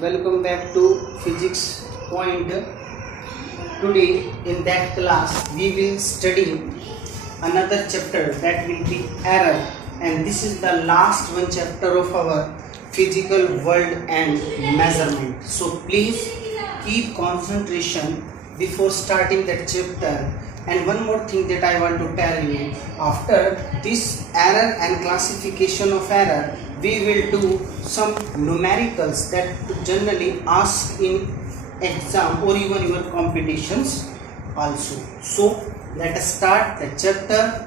Welcome back to Physics Point. Today in that class we will study another chapter that will be error, and this is the last one chapter of our physical world and measurement. So please keep concentration before starting that chapter. And one more thing that I want to tell you, after this error and classification of error, we will do some numericals that generally ask in exam or even your competitions also. So let us start the chapter.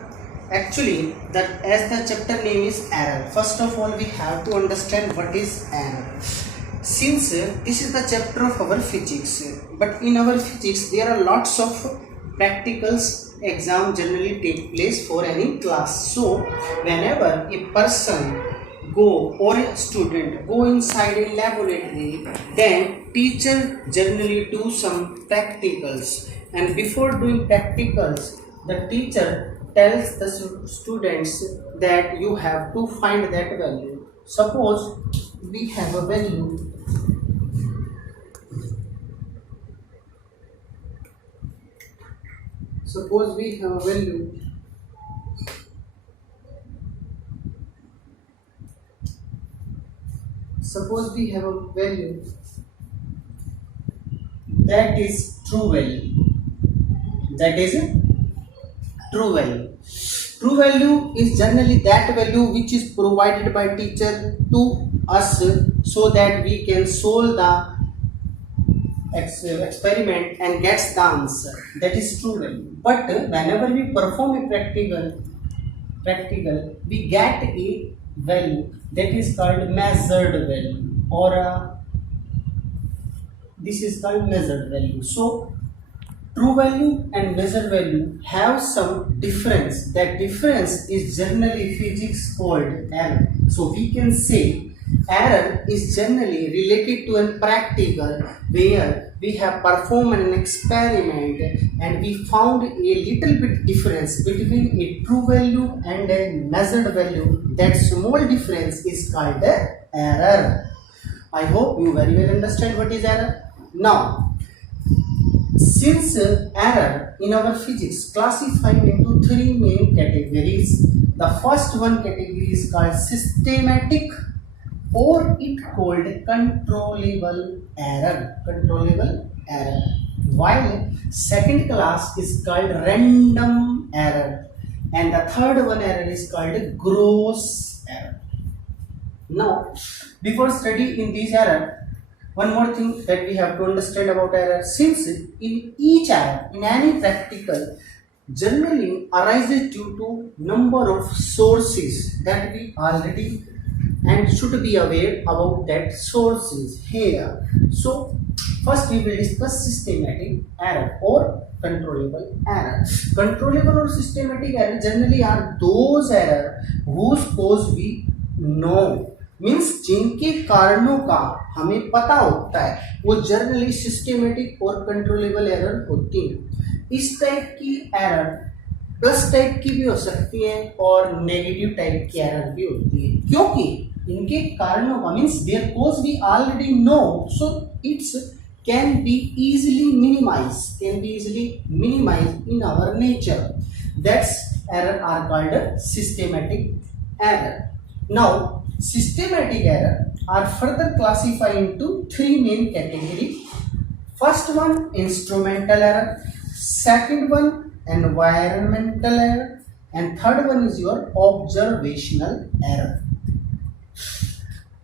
Actually, as the chapter name is error, first of all we have to understand what is error. Since this is the chapter of our physics, but in our physics there are lots of practicals exam generally take place for any class. So whenever a person or a student go inside a laboratory, then teacher generally do some practicals, and before doing practicals the teacher tells the students that you have to find that value. Suppose we have a value suppose we have a value suppose we have a value that is true value, that is a true value. True value is generally that value which is provided by teacher to us so that we can solve the experiment and gets the answer. That is true value. But whenever we perform a practical we get a value that is called measured value, or this is called measured value. So true value and measured value have some difference. That difference is generally physics called error. So we can say error is generally related to a practical where we have performed an experiment and we found a little bit difference between a true value and a measured value. That small difference is called error. I hope you very well understand what is error. Now, since error in our physics classified into three main categories, the first one category is called systematic, or it called controllable error, while second class is called random error, and the third one error is called gross error. Now, before studying in these error, one more thing that we have to understand about error, since in each error, in any practical, generally arises due to number of sources that we already and should be aware about that sources here. So first we will discuss systematic error or controllable error. Controllable or systematic error generally are those error whose cause we know, means जिनके कारणों का हमें पता होता है वो generally systematic और controllable error होती है. इस टाइप की एरर प्लस टाइप की भी हो सकती है और नेगेटिव टाइप की एरर भी होती है, क्योंकि इनके कारणों का means there cause we already know, so it's can be easily minimized in our nature. That's error are called systematic error. Now systematic error are further classified into three main categories. First one instrumental error, second one environmental error, and third one is your observational error.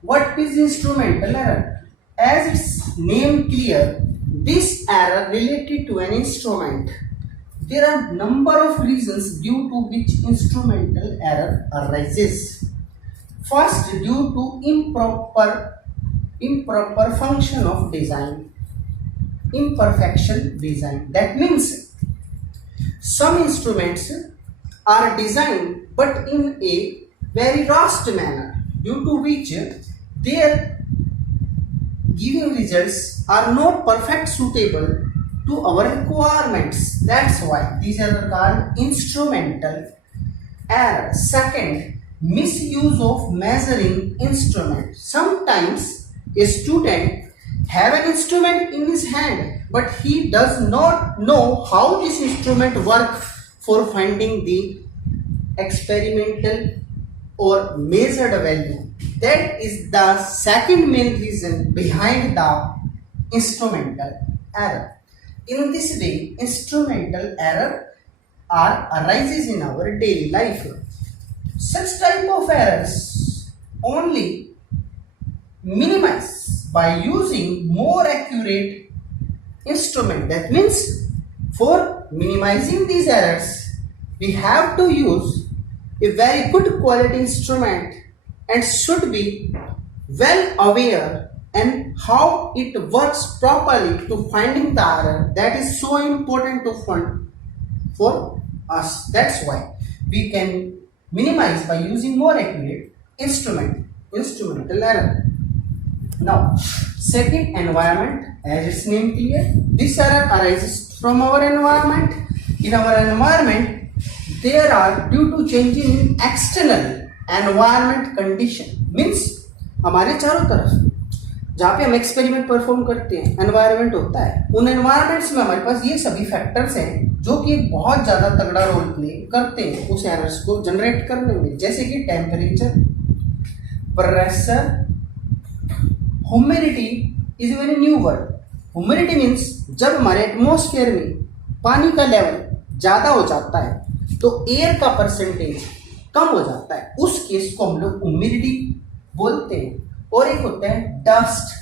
What is instrumental error? As its name clear, this error related to an instrument. There are number of reasons due to which instrumental error arises. First, due to improper function of design, imperfection design. That means some instruments are designed but in a very rushed manner, due to which their giving results are not perfect suitable to our requirements. That's why these are called instrumental error. Second, misuse of measuring instrument. Sometimes a student have an instrument in his hand, but he does not know how this instrument works for finding the experimental or measured value. That is the second main reason behind the instrumental error. In this way, instrumental error arises in our daily life. Such type of errors only minimize by using more accurate instrument. That means for minimizing these errors, we have to use a very good quality instrument and should be well aware and how it works properly to finding the error. That is so important to find for us. That's why we can minimize by using more accurate instrumental error. Now, second, environment. As its name clear, this error arises from our environment. In our environment, there are due to changing in external environment condition. Means हमारे चारों तरफ जहाँ पे हम experiment perform करते हैं environment होता है, उन एनवायरनमेंट्स में हमारे पास ये सभी फैक्टर्स हैं जो कि एक बहुत ज़्यादा तगड़ा रोल प्ले करते हैं उस एरर्स को जनरेट करने में, जैसे कि temperature, pressure, humidity is very new word. Humidity means जब हमारे एटमॉस्फेयर में पानी का लेवल ज़्यादा हो जाता है तो एयर का परसेंटेज कम हो जाता है, उस केस को हम लोग ह्यूमिडिटी बोलते हैं. और एक होता है डस्ट.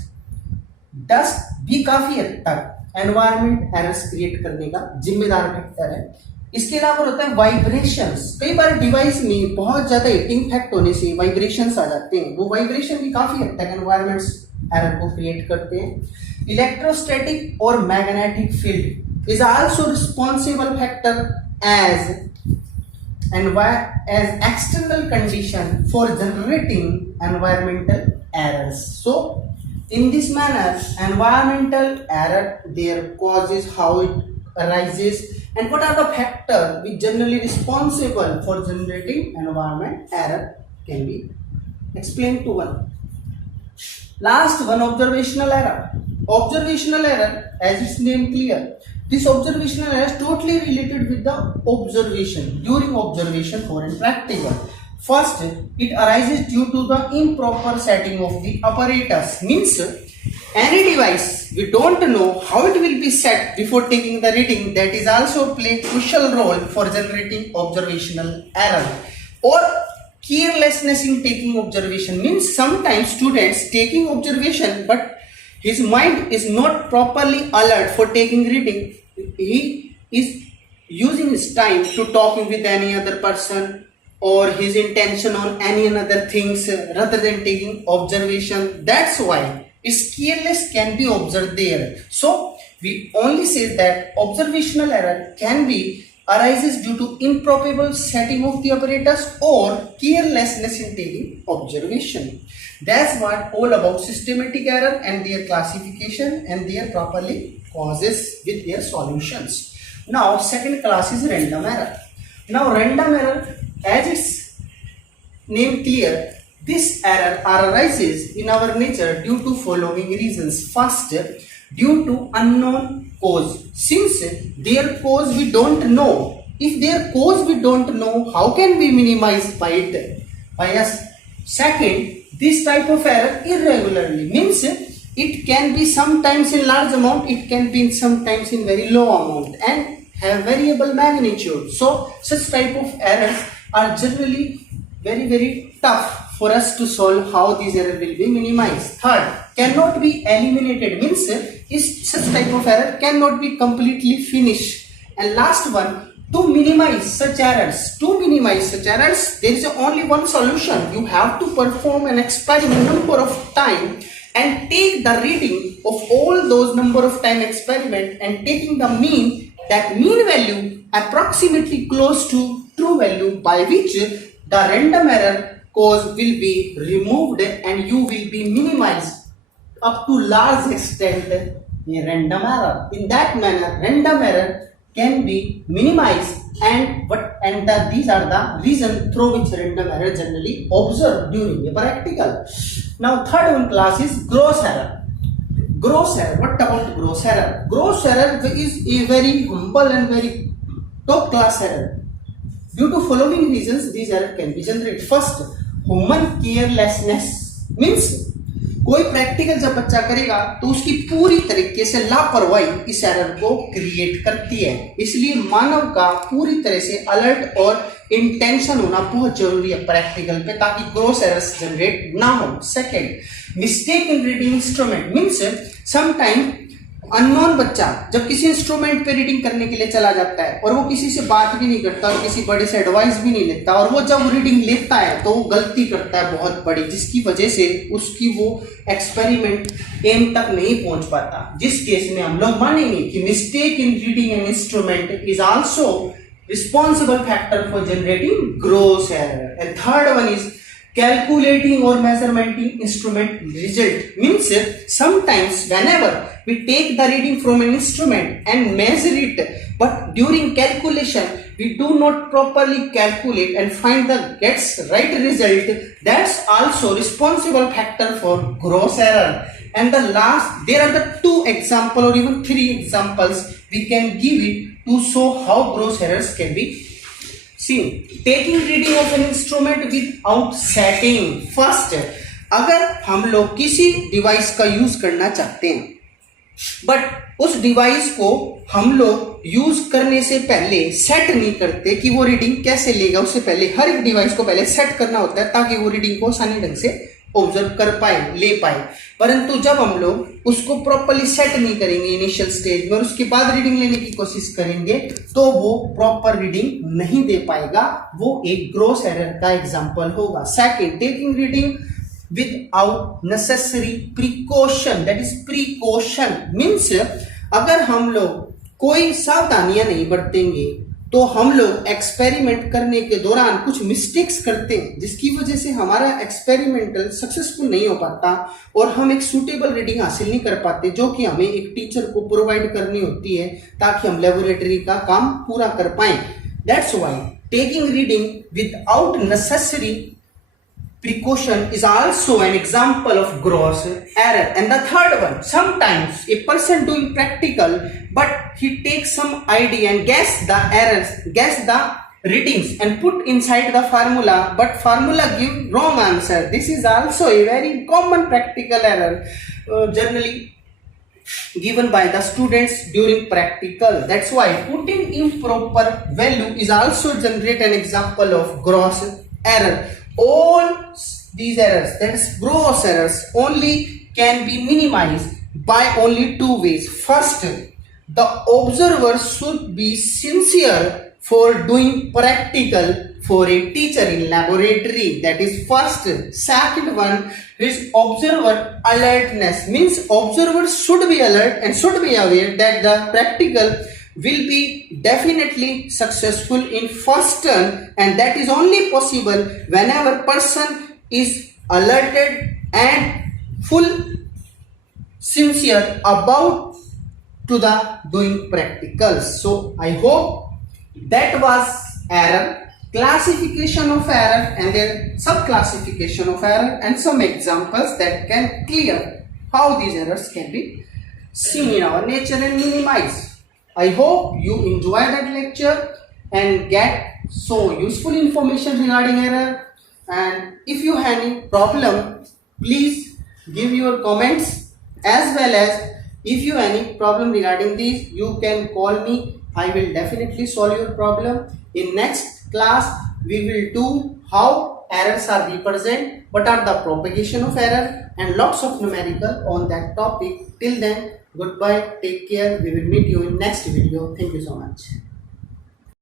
डस्ट भी काफी हद तक एनवायरमेंट एरर्स क्रिएट करने का जिम्मेदार फैक्टर है. इसके अलावा होता है वाइब्रेशंस. कई बार डिवाइस में बहुत ज्यादा हीटिंग इफेक्ट होने से वाइब्रेशंस आ जाते हैं, वो वाइब्रेशन भी काफी हद तक एनवायरमेंट्स एरर को क्रिएट करते हैं. इलेक्ट्रोस्टैटिक और magnetic field is also responsible factor as external condition for generating environmental errors. So in this manner, environmental error, their causes, how it arises, and what are the factors which generally responsible for generating environment error can be explained to one. Last one, observational error. Observational error, as its name clear, this observational error is totally related with the observation, during observation for in practical. First, it arises due to the improper setting of the apparatus. Means any device we don't know how it will be set before taking the reading, that is also play crucial role for generating observational error. Or carelessness in taking observation, means sometimes students taking observation but his mind is not properly alert for taking reading. He is using his time to talking with any other person or his intention on any other things rather than taking observation. That's why its careless can be observed there. So we only say that observational error can be arises due to improper setting of the apparatus or carelessness in taking observation. That's what all about systematic error and their classification and their properly causes with their solutions. Now second class is random error. Now random error, as its name clear, this error arises in our nature due to following reasons. First, due to unknown cause. Since their cause we don't know, if their cause we don't know, how can we minimize by it? By us. Second, this type of error irregularly, means it can be sometimes in large amount, it can be sometimes in very low amount and have variable magnitude. So such type of errors are generally very tough for us to solve how these error will be minimized. Third, cannot be eliminated, means is such type of error cannot be completely finished. And last one, to minimize such errors, there is only one solution. You have to perform an experiment number of time and take the reading of all those number of time experiment and taking the mean, that mean value approximately close to true value, by which the random error cause will be removed and you will be minimized up to large extent a random error. In that manner, random error can be minimized, and these are the reason through which random error generally observed during a practical. Now third one class is gross error. Gross error. What about gross error? Gross error is a very humble and very top class error. Due to following reasons, these error can be generated. First, human carelessness means कोई practical जब बच्चा करेगा तो उसकी पूरी तरीके से लापरवाही इस एरर को क्रिएट करती है। इसलिए मानव का पूरी तरह से अलर्ट और इंटेंशन होना बहुत जरूरी है प्रैक्टिकल पे, ताकि ग्रोस एरर्स जनरेट ना हो। Second, mistake in reading instrument means sometime unknown बच्चा जब किसी इंस्ट्रूमेंट पे रीडिंग करने के लिए चला जाता है और वो किसी से बात भी नहीं करता और किसी बड़े से एडवाइस भी नहीं लेता, और वो जब रीडिंग लेता है तो वो गलती करता है बहुत बड़ी, जिसकी वजह से उसकी वो एक्सपेरिमेंट एम तक नहीं पहुंच पाता। जिस केस में हम लोग मानेंगे कि mistake in reading an instrument is also responsible factor for generating gross error. And third one is calculating or measuring instrument result means sometimes whenever we take the reading from an instrument and measure it, but during calculation we do not properly calculate and find the gets right result, that's also responsible factor for gross error. And the last, there are the two example or even three examples we can give it to show how gross errors can be seen. Taking reading of an instrument without setting. First, अगर हम लोग किसी device का use करना चाहते हैं but उस device को हम लोग यूज करने से पहले सेट नहीं करते कि वो रीडिंग कैसे लेगा, उससे पहले हर एक डिवाइस को पहले सेट करना होता है ताकि वो रीडिंग को आसानी ढंग से ऑब्जर्व कर पाए, ले पाए। परंतु जब हम लोग उसको प्रॉपरली सेट नहीं करेंगे इनिशियल स्टेज में और उसके बाद रीडिंग लेने की कोशिश करेंगे तो वो प्रॉपर रीडिंग नहीं दे पाएगा, वो एक ग्रोस एरर का एग्जांपल होगा। Second, taking reading without necessary precaution, that is precaution means अगर हम लोग कोई सावधानियां नहीं बरतेंगे तो हम लोग एक्सपेरिमेंट करने के दौरान कुछ मिस्टेक्स करते हैं जिसकी वजह से हमारा एक्सपेरिमेंटल सक्सेसफुल नहीं हो पाता और हम एक सूटेबल रीडिंग हासिल नहीं कर पाते, जो कि हमें एक टीचर को प्रोवाइड करनी होती है ताकि हम लेबोरेटरी का काम पूरा कर पाए। That's why taking reading without necessary precaution is also an example of gross error. And the third one, sometimes a person doing practical but he takes some idea and guess the errors, guess the readings and put inside the formula, but formula give wrong answer. This is also a very common practical error generally given by the students during practical. That's why putting improper value is also generate an example of gross error. All these errors, that is gross errors, only can be minimized by only two ways. First, the observer should be sincere for doing practical for a teacher in laboratory. That is first. Second one is observer alertness, means observer should be alert and should be aware that the practical will be definitely successful in first turn, and that is only possible whenever person is alerted and full sincere about to the doing practicals. So I hope that was error, classification of error and then sub classification of error and some examples that can clear how these errors can be seen in our nature and minimized. I hope you enjoy that lecture and get so useful information regarding error. And if you have any problem, please give your comments, as well as if you have any problem regarding these, you can call me. I will definitely solve your problem. In next class, we will do how errors are represented, what are the propagation of error, and lots of numerical on that topic. Till then, goodbye, take care. We will meet you in next video. Thank you so much.